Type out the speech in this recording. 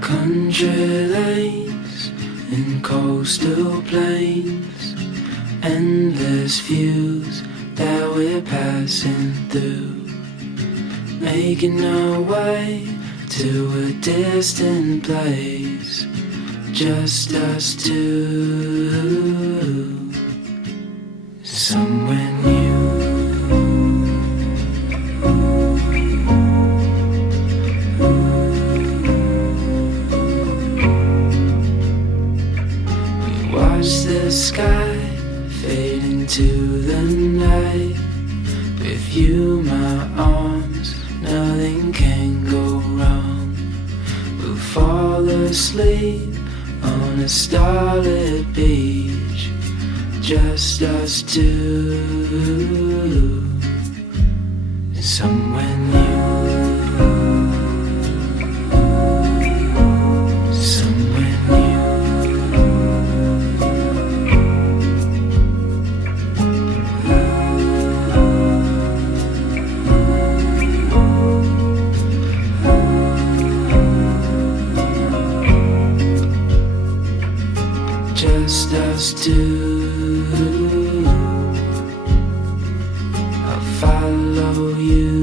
Country lanes and coastal plains, endless views that we're passing through, making our way to a distant place, just us two, somewhere new. Watch the sky fade into the night. With you, my arms, nothing can go wrong. We'll fall asleep on a starlit beach, just us two, somewhere new. Just us two. I'll follow you.